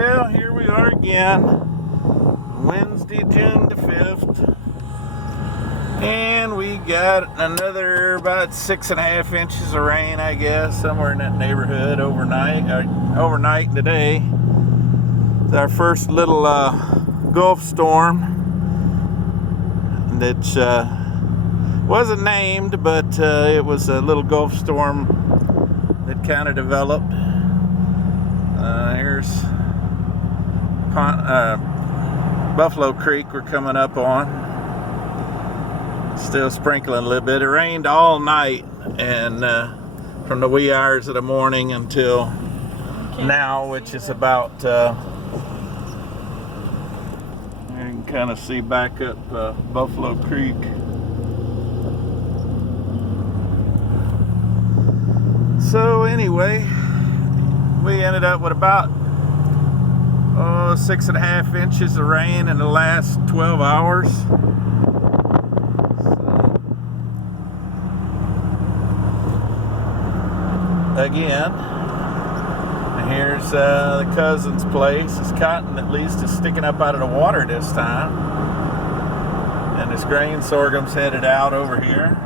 Well, here we are again, Wednesday, June the 5th, and we got another about 6.5 inches of rain, I guess, somewhere in that neighborhood overnight today. It's our first little Gulf storm that wasn't named, but it was a little Gulf storm that kind of developed. Here's Buffalo Creek we're coming up on. Still sprinkling a little bit. It rained all night, and from the wee hours of the morning until now, which is about you can kind of see back up Buffalo Creek. So anyway, we ended up with about 6.5 inches of rain in the last 12 hours. So, again, here's the cousin's place. His cotton, at least, is sticking up out of the water this time. And his grain sorghum's headed out over here.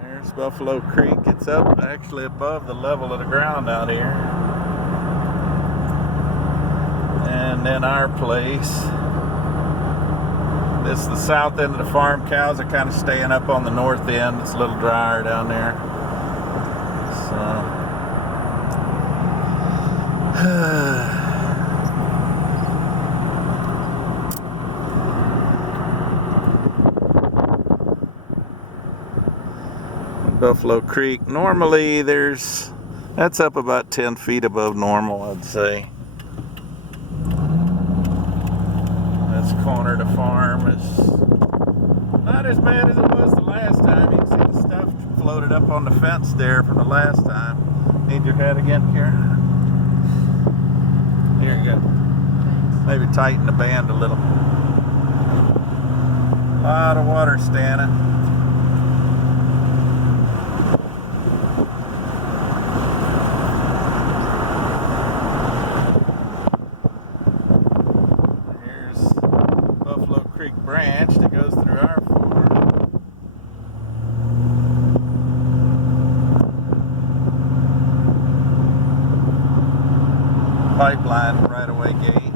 There's Buffalo Creek. It's up actually above the level of the ground out here. And then our place. This is the south end of the farm. Cows are kind of staying up on the north end. It's a little drier down there. Buffalo Creek. Normally that's up about 10 feet above normal, I'd say. This corner of the farm is not as bad as it was the last time. You can see the stuff floated up on the fence there from the last time. Need your head again, Keira? Here you go. Maybe tighten the band a little. A lot of water standing. Branch that goes through our farm. Pipeline right-of-way gate.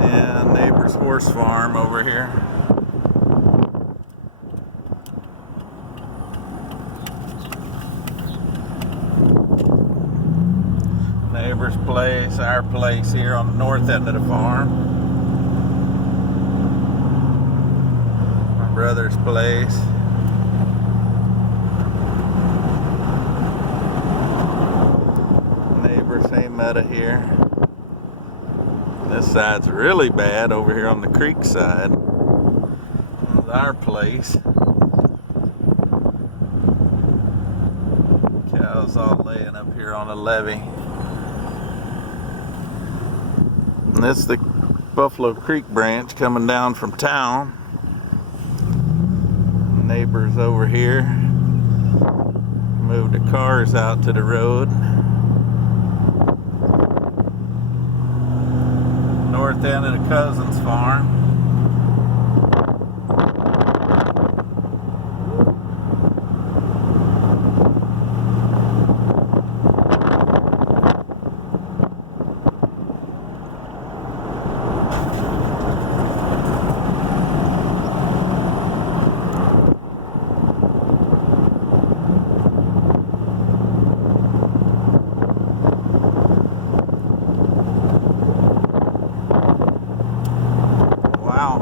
And neighbor's horse farm over here. Neighbor's place, our place here on the north end of the farm. My brother's place. Neighbor's hay meadow here. This side's really bad over here on the creek side. This is our place. Cows all laying up here on the levee. And this is the Buffalo Creek branch coming down from town. Neighbors over here. Moved the cars out to the road. North end of the cousin's farm. Wow,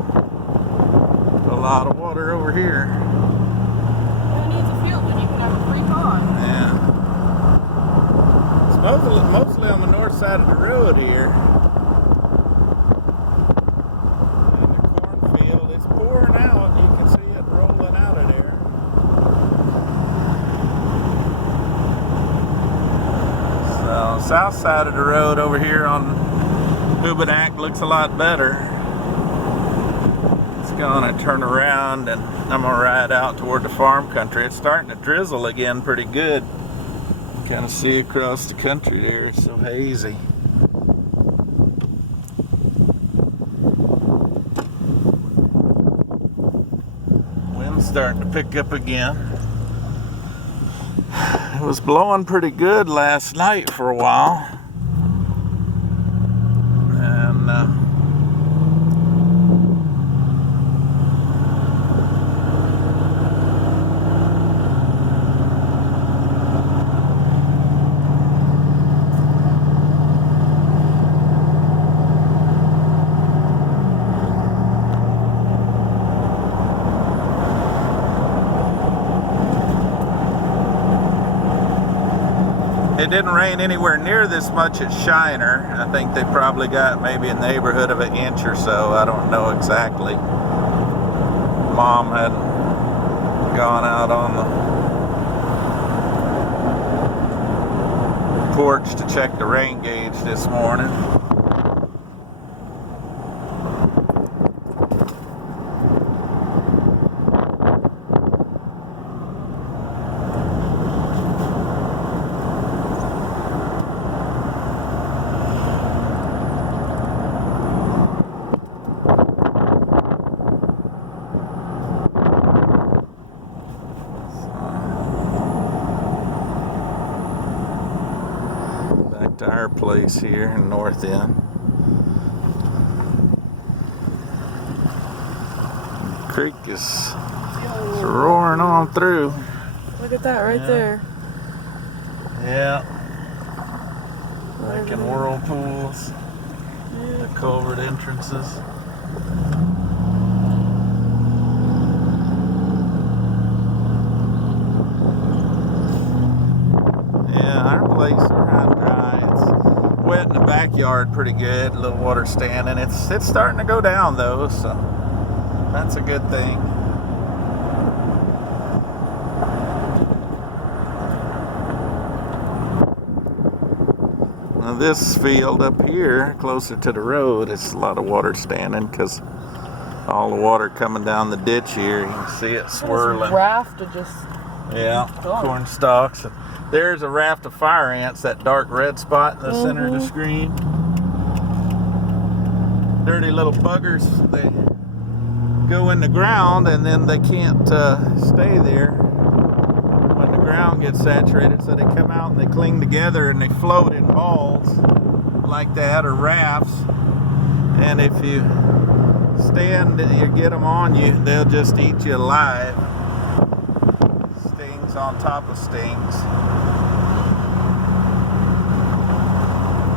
a lot of water over here. Who needs a field when you can have a free car? Yeah. It's mostly on the north side of the road here. And the cornfield, it's pouring out. You can see it rolling out of there. So, south side of the road over here on Hubinack looks a lot better. gonna turn around and I'm gonna ride out toward the farm country. It's starting to drizzle again pretty good. Kind of see across the country there, it's so hazy. Wind's starting to pick up again. It was blowing pretty good last night for a while. And it didn't rain anywhere near this much at Shiner. I think they probably got maybe in the neighborhood of an inch or so. I don't know exactly. Mom had gone out on the porch to check the rain gauge this morning. To our place here in North End. The creek is roaring on through. Look at that right there. Yeah. Making whirlpools. The culvert entrances. Yeah, our place around dry. Wet in the backyard pretty good, a little water standing. It's starting to go down though, so that's a good thing. Now this field up here, closer to the road, it's a lot of water standing because all the water coming down the ditch here. You can see it swirling. This raft of just corn stalks. There's a raft of fire ants, that dark red spot in the center of the screen. Dirty little buggers. They go in the ground and then they can't stay there when the ground gets saturated, so they come out and they cling together and they float in balls like that, or rafts. And if you stand and you get them on you, they'll just eat you alive. Stings on top of stings.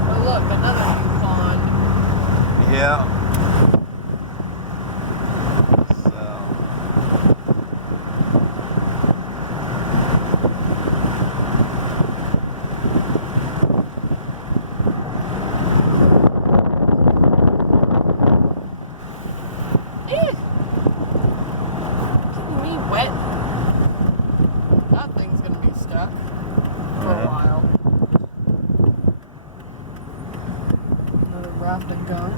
oh look, another new pond. Yeah. Getting me wet. That thing's gonna be stuck for a while. Another raft of gunk.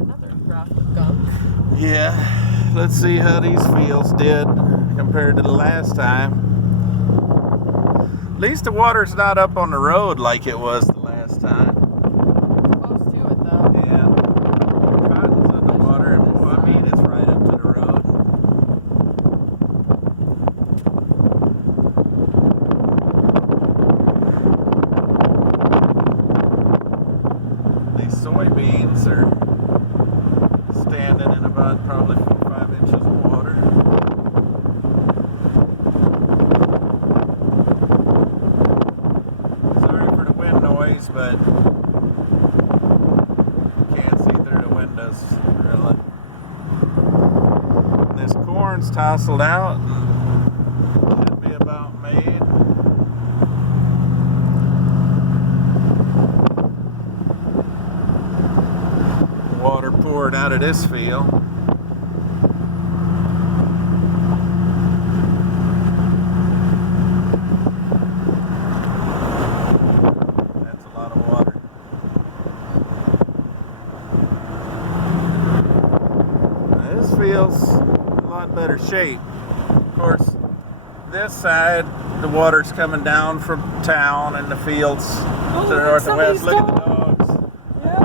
Another raft of gunk. Yeah. Let's see how these fields did compared to the last time. At least the water's not up on the road like it was the last time. Close to it though. Yeah. Cotton's in the water. Well, I mean, it's right up to the road. These soybeans are standing in about probably 4 or 5 inches of water. Sorry for the wind noise, but can't see through the windows really. This corn's tousled out and should be about made. Water poured out of this field. That's a lot of feels a lot better shape. Of course, this side, the water's coming down from town and the fields to the north and west. Look at the dogs. Yeah.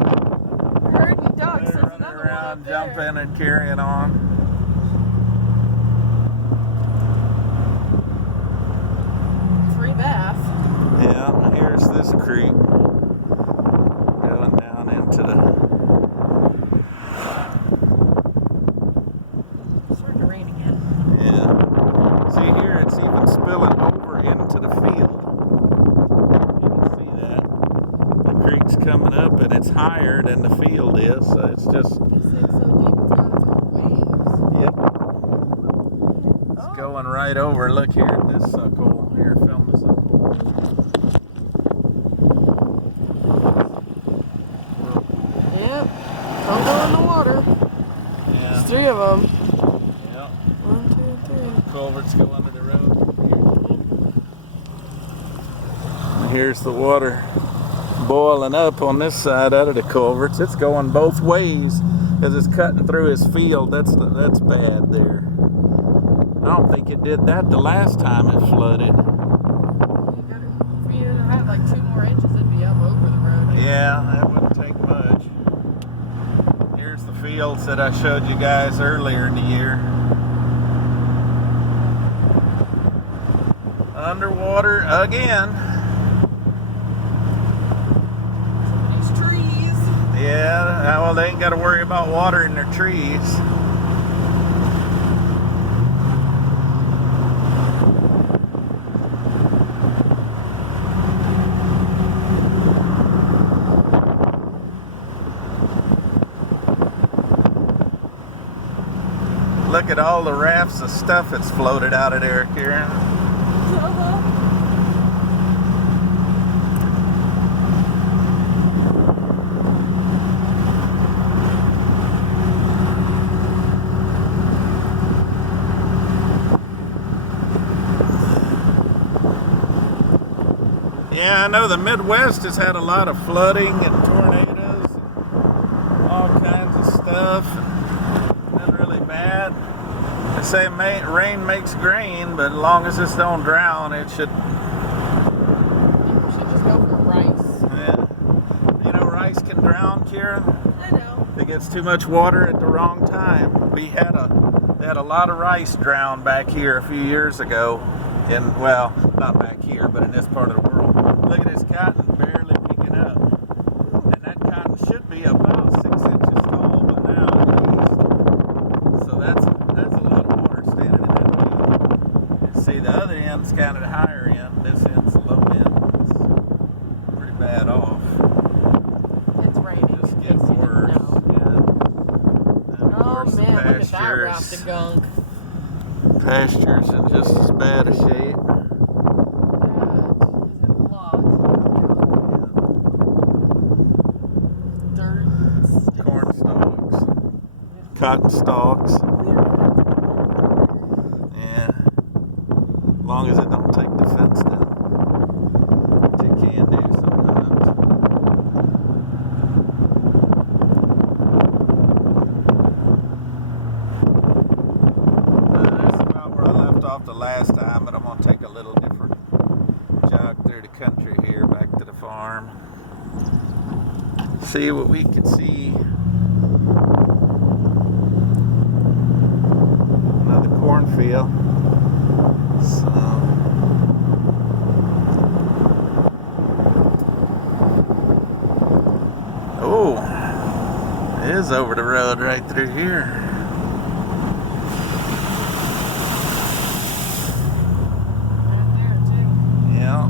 Herding ducks. They're There's running another around, one up there. jumping and carrying on. Free bath. Yeah, here's this creek going down into the... It's starting to rain again. Yeah. See here, it's even spilling over into the field. You can see that. The creek's coming up and it's higher than the field is, so it's just... This thing's so deep it's got its own waves. Yep. It's going right over. Look here at this suckhole. Here, film the suckhole. Yep. Don't go in the water. Yeah. There's 3 of them. Yep. 1, 2, 3. Culverts go under the road. Here's the water boiling up on this side out of the culverts. It's going both ways because it's cutting through his field. That's bad there. I don't think it did that the last time it flooded. If you had like 2 more inches, it'd be up over the road. Yeah, that wouldn't take much. Here's the fields that I showed you guys earlier in the year. Underwater again. These trees. Yeah, well, they ain't got to worry about watering their trees. Look at all the rafts of stuff that's floated out of there, Karen. Yeah, I know the Midwest has had a lot of flooding and tornadoes and all kinds of stuff. Been really bad. They say rain makes grain, but as long as this don't drown, it should. You should just go for rice. Yeah. You know, rice can drown, Kira. I know. If it gets too much water at the wrong time. They had a lot of rice drowned back here a few years ago. Well, not back here, but in this part of the world. Look at this cotton barely picking up. And that cotton should be about 6 inches tall, but now at least. So that's a lot of water standing in that field. And see, the other end's kind of the higher end. This end's the low end. It's pretty bad off. It's raining. Just getting worse. Yeah. And of Oh course, man, the look at that raft of gunk. pastures in just as bad a shape. Corn stalks, cotton stalks. Yeah, as long as it don't take the fence down, which it can do sometimes. That's about where I left off the last time, but I'm gonna take a little different jog through the country here, back to the farm. See what we can see. Another cornfield. So oh, it is over the road right through here. Right there too. Yeah.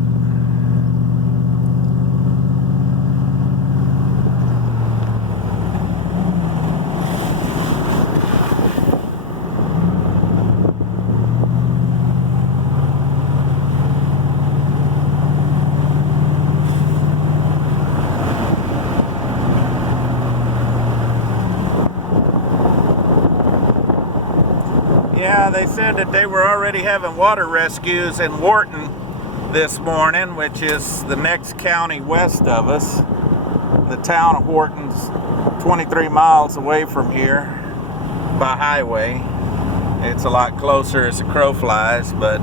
Yeah, they said that they were already having water rescues in Wharton this morning, which is the next county west of us. The town of Wharton's 23 miles away from here. by highway. It's a lot closer as a crow flies, but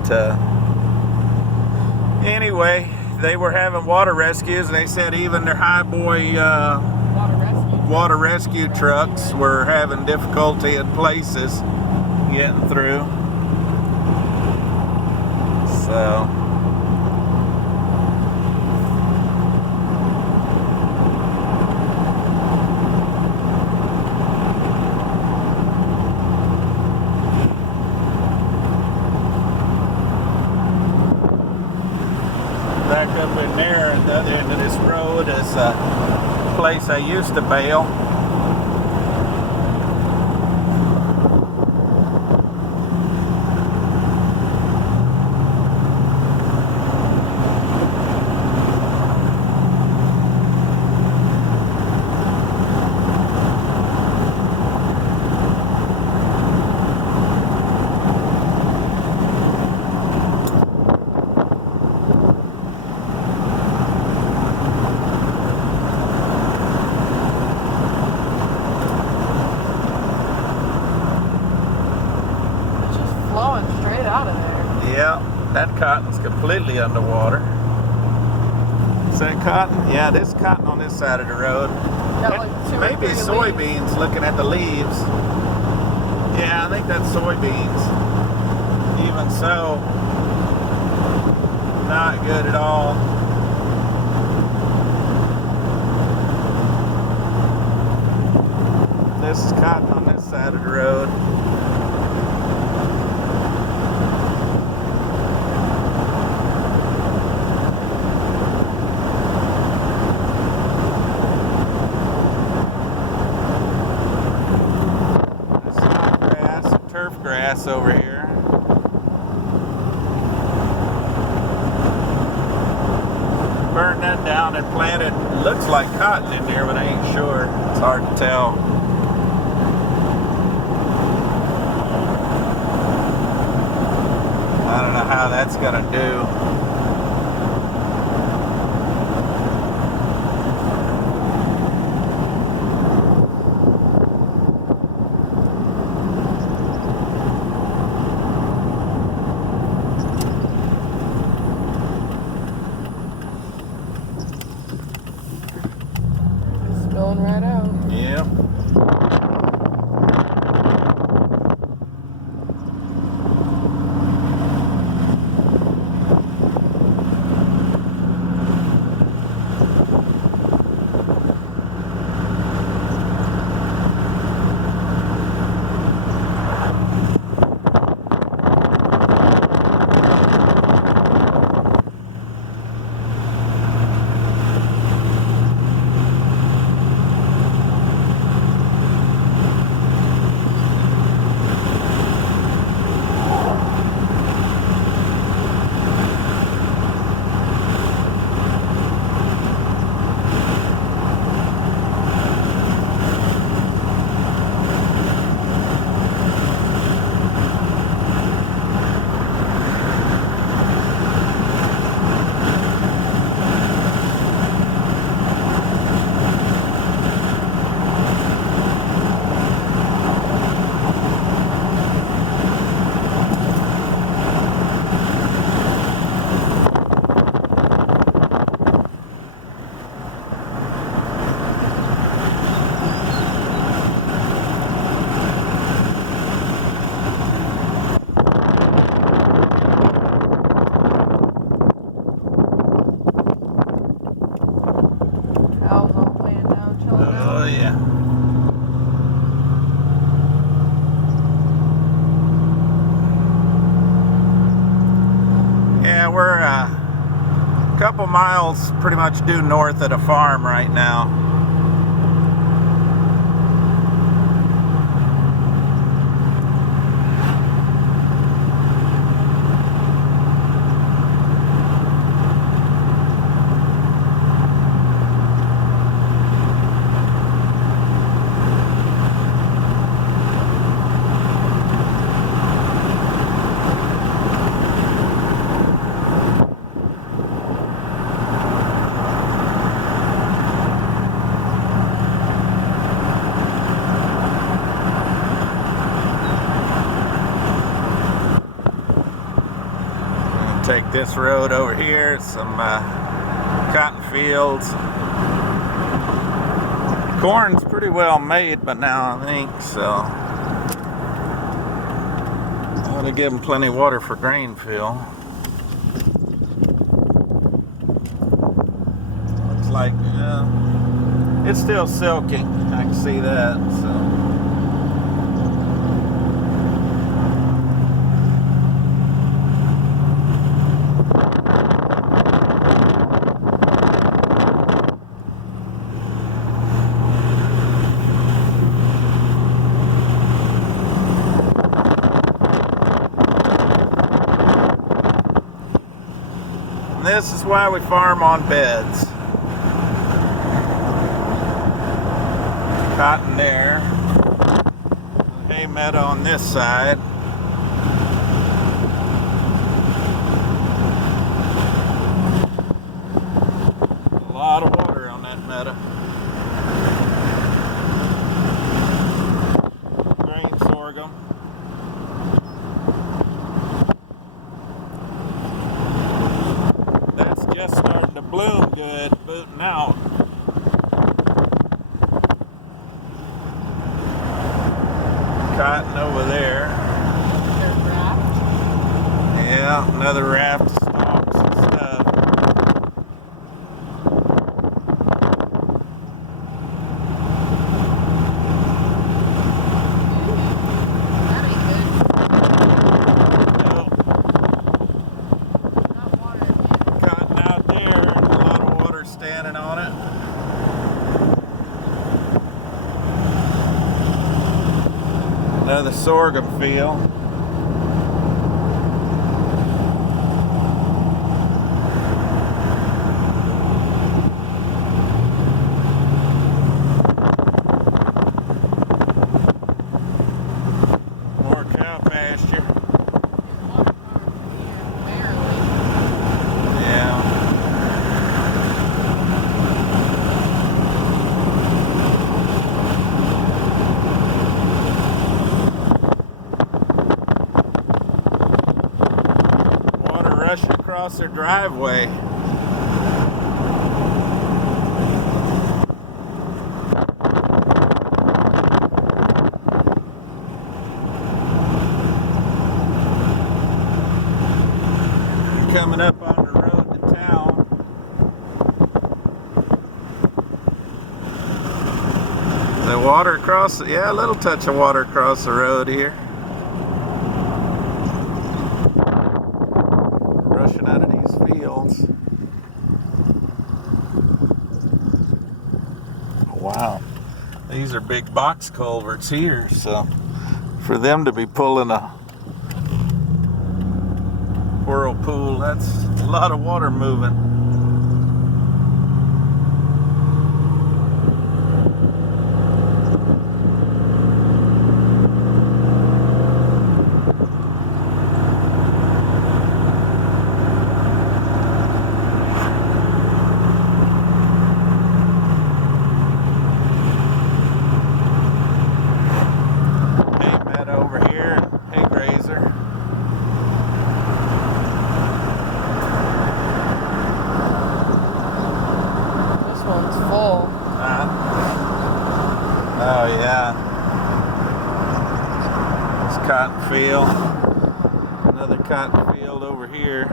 anyway, they were having water rescues, and they said even their highboy water rescue trucks were having difficulty in places getting through. So back up in there at the other end of this road is a place I used to bail. Yeah, that cotton's completely underwater. Is that cotton? Yeah, there's cotton on this side of the road. Got like 2 or Maybe 3 soybeans leaves. looking at the leaves. Yeah, I think that's soybeans. Even so, not good at all. This is cotton on this side of the road. Grass over here. Burned that down and planted, looks like cotton in there, but I ain't sure. It's hard to tell. I don't know how that's gonna do. Going right out. Yep. Oh yeah. Yeah, we're a couple miles pretty much due north of the farm right now. like this road over here, some cotton fields. Corn's pretty well made, but now I think so. Ought to give them plenty of water for grain fill. Looks like it's still silky. I can see that. So. This is why we farm on beds. Cotton there. Hay meadow on this side. A lot of water on that meadow. Grain sorghum. Just starting to bloom good, booting out. Cotton over there. Another raft. Yeah, another raft of stalks and stuff. That ain't good. Nope. Not water in here. Cotton out there, and a lot of water standing on it. Another sorghum field. More cow pasture. Water farm here, barely. Yeah. Water rushing across their driveway. Coming up on the road to town. The water across, yeah, a little touch of water across the road here. Rushing out of these fields. Wow. These are big box culverts here, so for them to be pulling a whirlpool, that's a lot of water moving. Hay meadow over here, hay grazer. This one's full. Oh yeah. This cotton field. Another cotton field over here.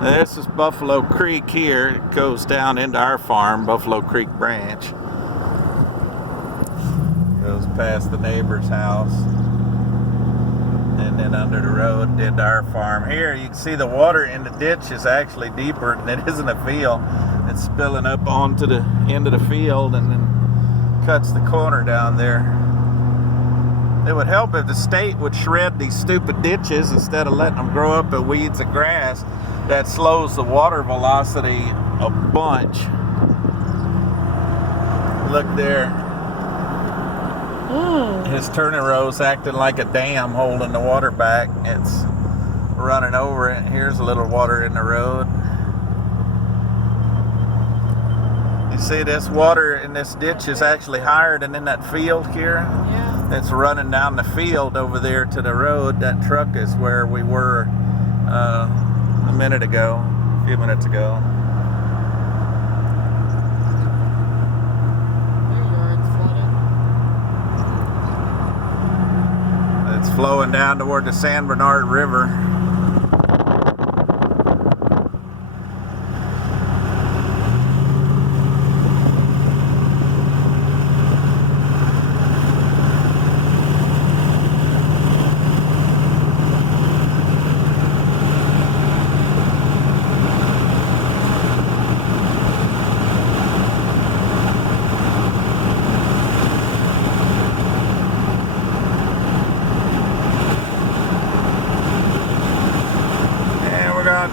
Now, this is Buffalo Creek here. It goes down into our farm, Buffalo Creek Branch. Goes past the neighbor's house. And then under the road into our farm. Here you can see the water in the ditch is actually deeper than it is in the field. It's spilling up onto the end of the field and then cuts the corner down there. It would help if the state would shred these stupid ditches instead of letting them grow up in weeds and grass. That slows the water velocity a bunch. Look there. His turning row's acting like a dam holding the water back. It's running over it. Here's a little water in the road. You see this water in this ditch is actually higher than in that field here. Yeah. It's running down the field over there to the road. That truck is where we were a minute ago, a few minutes ago. Their yard's flooded. It's flowing down toward the San Bernard River.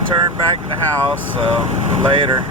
Turn back to the house, so later.